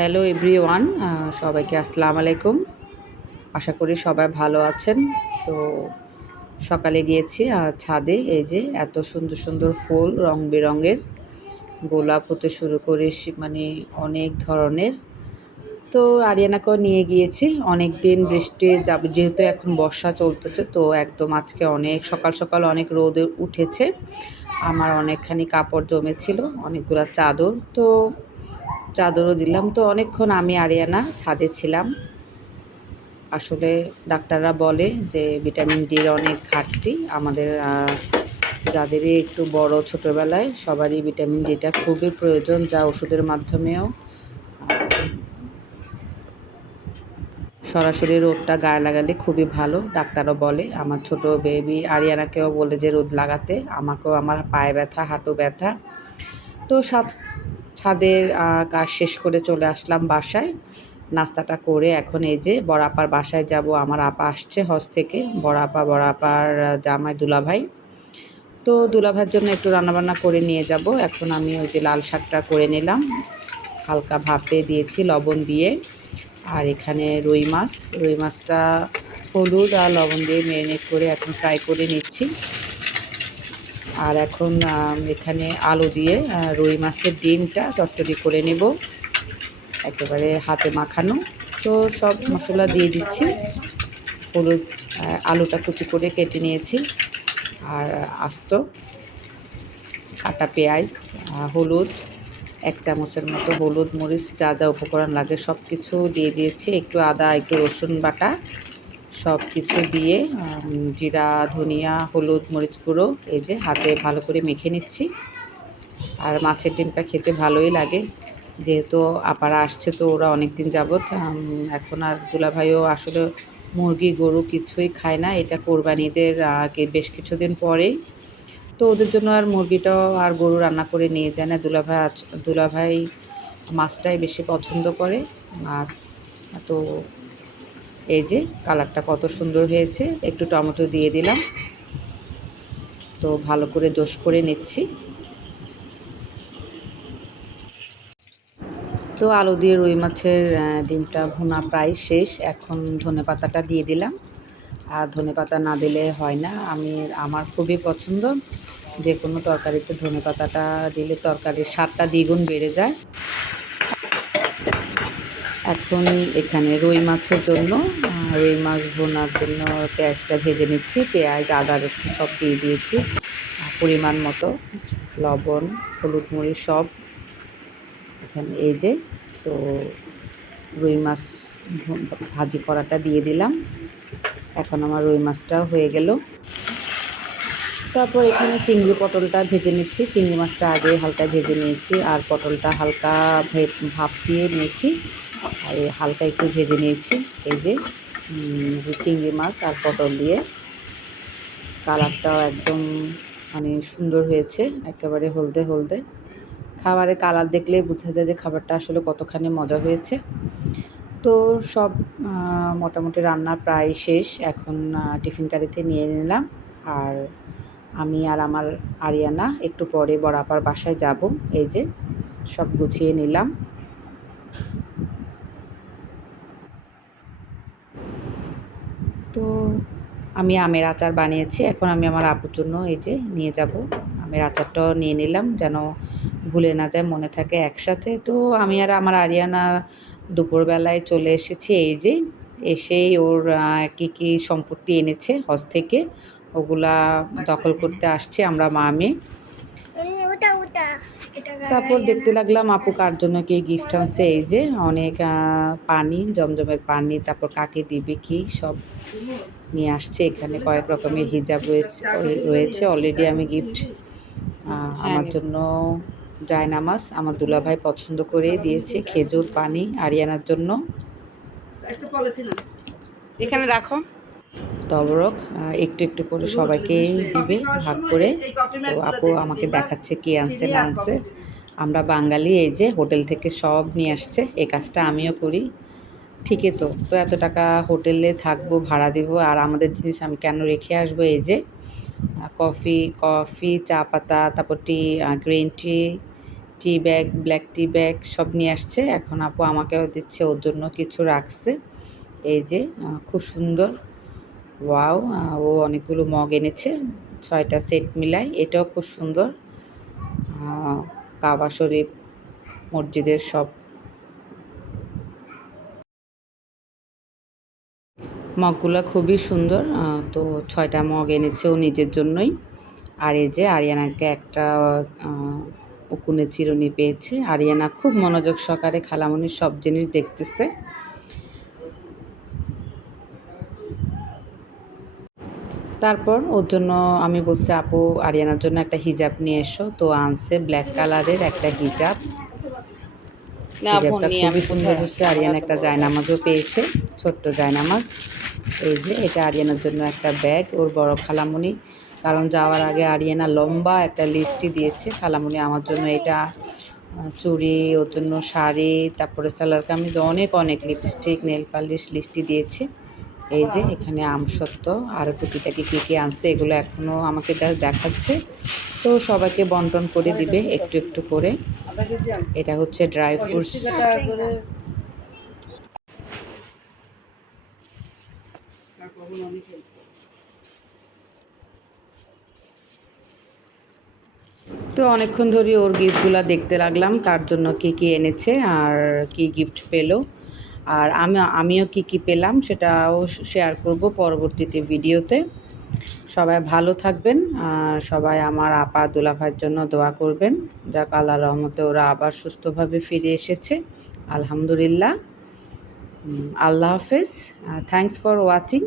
Hello everyone সবাইকে আসসালামু আলাইকুম। আশা করি সবাই ভালো আছেন। তো সকালে গিয়েছি ছাদে, এই যে এত সুন্দর সুন্দর ফুল রং বেরঙের। গোলাপ হতে শুরু করে মানে অনেক ধরনের। তো আরিয়ানাকেও নিয়ে গিয়েছি। অনেক দিন বৃষ্টি যাবে, যেহেতু এখন বর্ষা চলতেছে, তো একদম আজকে অনেক, সকাল সকাল অনেক রোদে উঠেছে। আমার অনেকখানি কাপড় জমেছিল, অনেকগুলো চাদর। তো চাদরও দিলাম। তো অনেকক্ষণ আমি আরিয়ানা ছাদে ছিলাম। আসলে ডাক্তাররা বলে যে ভিটামিন ডির অনেক ঘাটতি। আমাদের যাদেরই একটু বড় ছোটোবেলায় সবারই ভিটামিন ডিটা খুবই প্রয়োজন যা ওষুধের মাধ্যমেও। সরাসরি রোদটা গায়ে লাগালে খুবই ভালো, ডাক্তারও বলে। আমার ছোট বেবি আরিয়ানাকেও বলে যে রোদ লাগাতে, আমাকেও আমার পায়ে ব্যথা, হাঁটু ব্যথা। তো সাত ছাদের কাজ শেষ করে চলে আসলাম বাসায়। নাস্তাটা করে এখন এই যে বড় আপার বাসায় যাব। আমার আপা আসছে হজ থেকে। বড় আপা, বড় আপার জামাই দুলাভাই। তো দুলাভাইয়ের জন্য একটু রান্নাবান্না করে নিয়ে যাব। এখন আমি ওই যে লাল শাকটা করে নিলাম। হালকা ভাপে দিয়েছি লবণ দিয়ে। আর এখানে রুই মাছ। রুই মাছটা হলুদ আর লবণ দিয়ে ম্যারিনেট করে এখন ফ্রাই করে নিচ্ছি। আর এখন এখানে আলু দিয়ে রুই মাছের ডিমটা চটচটি করে নেব। একেবারে হাতে মাখানো। তো সব মশলা দিয়ে দিচ্ছি। হলুদ আলুটা কুচি করে কেটে নিয়েছি। আর আস্ত কাটা পেঁয়াজ হলুদ, এক চামচের মতো হলুদ মরিচ, যা যা উপকরণ লাগে সব কিছু দিয়ে দিয়েছি। একটু আদা, একটু রসুন বাটা সব কিছু দিয়ে জিরা, ধনিয়া, হলুদ, মরিচ গুঁড়ো, এই যে হাতে ভালো করে মেখে নিচ্ছি। আর মাছের ডিমটা খেতে ভালোই লাগে। যেহেতু আপারা আসছে তো ওরা অনেক দিন যাবৎ এখন আর দুলাভাইও আসলে মুরগি, গরু কিছুই খায় না। এটা কোরবানিদের আগে বেশ কিছুদিন পরেই। তো ওদের জন্য আর মুরগিটাও আর গরু রান্না করে নিয়ে যায় না। দুলাভাই দুলাভাই মাছটাই বেশি পছন্দ করে, মাছ। তো এই যে কালারটা কত সুন্দর হয়েছে। একটু টমেটো দিয়ে দিলাম। তো ভালো করে জোশ করে নিচ্ছি। তো আলু দিয়ে রুই মাছের ডিমটা ভুনা প্রায় শেষ। এখন ধনে পাতাটা দিয়ে দিলাম। আর ধনে পাতা না দিলে হয় না। আমি, আমার খুবই পছন্দ। যে কোনো তরকারিতে ধনে পাতাটা দিলে তরকারির স্বাদটা দ্বিগুণ বেড়ে যায়। এখন এখানে রুই মাছের জন্য রুই মাছ ভোনার জন্য পেঁয়াজটা ভেজে নিচ্ছি। পেঁয়াজ, আদা, রসুন সব দিয়ে দিয়েছি। পরিমাণ মতো লবণ, হলুদ মরিচ সব এখানে এই যে, তো রুই মাছ ভাজি করাটা দিয়ে দিলাম। এখন আমার রুই মাছটাও হয়ে গেল। তারপর এখানে চিংড়ি পটলটা ভেজে নিচ্ছি। চিংড়ি মাছটা আগে হালকা ভেজে নিয়েছি। আর পটলটা হালকা ভাপ দিয়ে নিয়েছি। আর হালকা একটু ভেজে নিয়েছি। এই যে চিংড়ি মাছ আর পটল দিয়ে। কালারটাও একদম মানে সুন্দর হয়েছে, একেবারে হলদে হলদে। খাবারের কালার দেখলেই বোঝা যায় যে খাবারটা আসলে কতখানি মজা হয়েছে। তো সব মোটামুটি রান্না প্রায় শেষ। এখন টিফিন কারিতে নিয়ে নিলাম। আর আমি আর আমার আরিয়ানা একটু পরে বড়াপার বাসায় যাব। এই যে, সব গুছিয়ে নিলাম। তো আমি আমের আচার বানিয়েছি। এখন আমি আমার আপুর জন্য এই যে নিয়ে যাব। আমের আচারটাও নিয়ে নিলাম যেন ভুলে না যায়, মনে থাকে একসাথে। তো আমি আর আমার আরিয়ানা দুপুরবেলায় চলে এসেছি এই যে। এসেই ওর কী কী সম্পত্তি এনেছে হজ থেকে। ওগুলা দখল করতে আসছে আমরা মা মেয়ে তারপর দেখতে লাগলাম আপু কার জন্য কি গিফট আনছে এই যে অনেক পানি জমজমের পানি তারপর কাকে দিবে কি সব নিয়ে আসছে এখানে কয়েক রকমের হিজাব রয়েছে রয়েছে অলরেডি আমি গিফট আমার জন্য জায়নামাজ আমার দুলাভাই পছন্দ করে দিয়েছে খেজুর পানি আরিয়ানার জন্য। একটা পলিথিন আন। এখানে রাখো। তবরক একটু একটু করে সবাইকেই দিবে ভাগ করে। তো আপু আমাকে দেখাচ্ছে কি আনছে না আনছে। আমরা বাঙালি এই যে হোটেল থেকে সব নিয়ে আসছে এই কাজটা আমিও করি। ঠিকই তো তো এত টাকা হোটেলে থাকব ভাড়া দিব আর আমাদের জিনিস আমি কেন রেখে আসব এই যে? কফি কফি চা পাতা তারপর tea green tea tea bag black tea bag সব নিয়ে আসছে। এখন আপু আমাকেও দিচ্ছে ওর জন্য কিছু রাখছে। এই যে খুব সুন্দর। ওয়াও ও অনেকগুলো মগ এনেছে, ছয়টা সেট মিলাই, এটাও খুব সুন্দর। কাবা শরীফ, মসজিদের সব। মগগুলো খুবই সুন্দর তো ছয়টা মগ এনেছে ও নিজের জন্যই। আর এই যে আরিয়ানাকে একটা উকুনে চিরুনি পেয়েছে। আরিয়ানা খুব মনোযোগ সহকারে খালামনির সব জিনিস দেখতেছে। তারপর ওর জন্য আমি বলছি আপু আরিয়ানার জন্য একটা হিজাব নিয়ে এসো। তো আনছে ব্ল্যাক কালারের একটা হিজাব। হিজাবটা খুবই সুন্দর হচ্ছে আরিয়ানা একটা জায়নামাজও পেয়েছে ছোট্ট জায়নামাজ। এই যে এটা আরিয়ানার জন্য একটা ব্যাগ ওর বড় খালামুনি। কারণ যাওয়ার আগে আরিয়ানা লম্বা একটা লিস্টই দিয়েছে খালামুনি আমার জন্য এটা চুড়ি ওর জন্য শাড়ি তারপরে সালোয়ার কামিজ অনেক অনেক লিপস্টিক নেল পালিশ লিস্টই দিয়েছে। এই যে এখানে আমসত্ত্ব আর টুকিটাকি কী কী আনছে এগুলো এখনও আমাকে দেখাচ্ছে তো সবাইকে বন্টন করে দিবে একটু একটু করে। এটা হচ্ছে ড্রাই ফ্রুটস। তো অনেকক্ষণ ধরে ওর গিফটগুলো দেখতে লাগলাম, কার জন্য কি কি এনেছে আর কি গিফট পেল আর আমি, আমিও কি কি পেলাম সেটাও শেয়ার করব পরবর্তীতে ভিডিওতে। সবাই ভালো থাকবেন সবাই আমার আপা দুলাভাইয়ের জন্য দোয়া করবেন। যাক, আল্লাহ রহমতে ওরা আবার সুস্থভাবে ফিরে এসেছে। আলহামদুলিল্লাহ। আল্লাহ হাফেজ। Thanks for watching